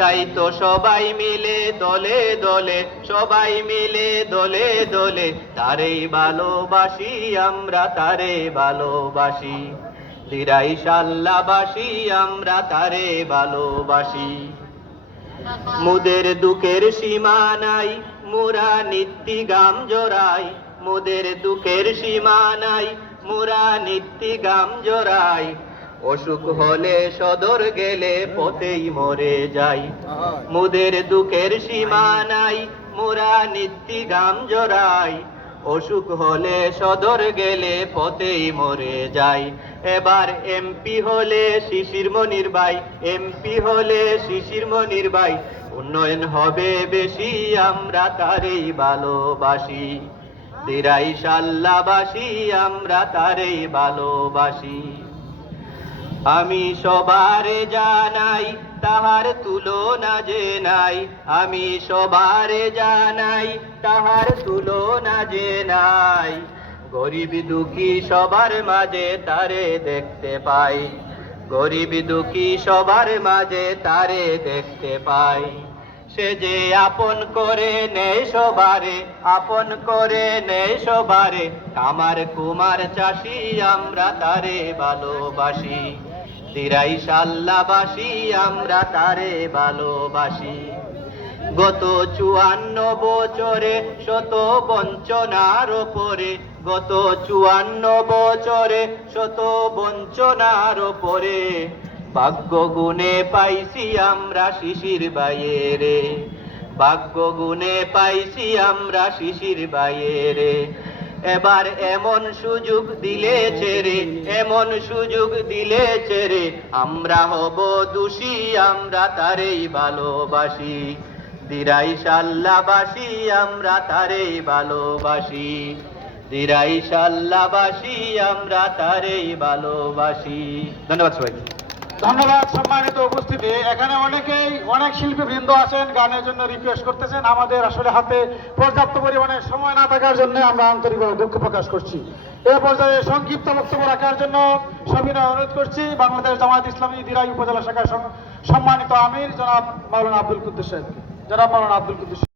তাই তো সবাই মিলে দলে দলে, সবাই মিলে দলে দলে তারেই ভালোবাসি, আমরা তারে ভালোবাসি। দিরাই শাল্লাবাসী আমরা তারে ভালোবাসি। মুদের দুঃখের সীমা নাই, মুরা নিত্যি গাম জোড়াই। মুদের দুঃখের সীমা নাই, মুরা নিত্যি গাম জোড়াই। অসুখ হলে সদর গেলে পথেই মরে যাই। মুদের দুঃখের সীমা নাই, মুরা নিত্যি গাম জোড়াই। অসুখ হলে সদর গেলে পথেই মরে যাই। এবার এমপি হলে শিশির মনির ভাই, এমপি হলে শিশির মনির ভাই। উন্নয়ন হবে বেশি, আমরা তারেই ভালোবাসি। দিরাই শাল্লাবাসী আমরা তারেই ভালোবাসি। আমি সবারে জানাই তাহার তুলনা যে নাই, আমি সবারে জানাই তাহার তুলনা যে নাই। গরিব দুঃখী সবার মাঝে তারে দেখতে পাই, গরিব দুঃখী সবার মাঝে তারে দেখতে পাই। সে যে আপন করে নেই সবারে, আপন করে নেই সবারে। কামার কুমার চাষি আমরা তারে ভালোবাসি। দিরাই শাল্লাবাসী আমরা তারে ভালোবাসি। গত 54 বছরে শত বঞ্চনার ওপরে, গত 54 বছরে শত বঞ্চনার ওপরে। ভাগ্য গুণে পাইছি আমরা শিশির ভাইয়েরে, ভাগ্য গুণে পাইছি আমরা শিশির ভাইয়েরে। এবার এমন সুযোগ দিলে ছেড়ে, এমন সুযোগ দিলে ছেড়ে। আমরা হব দোষী আমরা তারেই ভালোবাসি। দিরাই শাল্লাবাসী আমরা তারেই ভালোবাসি। দিরাই শাল্লাবাসী আমরা তারেই ভালোবাসি। ধন্যবাদ সবাইকে। ধন্যবাদ সম্মানিত উপস্থিতি। এখানে অনেক শিল্পীবৃন্দ আছেন, গানের জন্য রিকোয়েস্ট করতেছেন। আমাদের আসলে হাতে পর্যাপ্ত পরিমাণে সময় না থাকার জন্য আমরা আন্তরিকভাবে দুঃখ প্রকাশ করছি। এই পর্যায়ে সংক্ষিপ্ত বক্তব্য রাখার জন্য সবিনয় অনুরোধ করছি বাংলাদেশ জামায়াত ইসলামী দিরাই উপজেলা শাখার সম্মানিত আমির জনাব মাওলানা আব্দুল কুদ্দুস সাহেবকে। জনাব মাওলানা আব্দুল কুদ্দুস।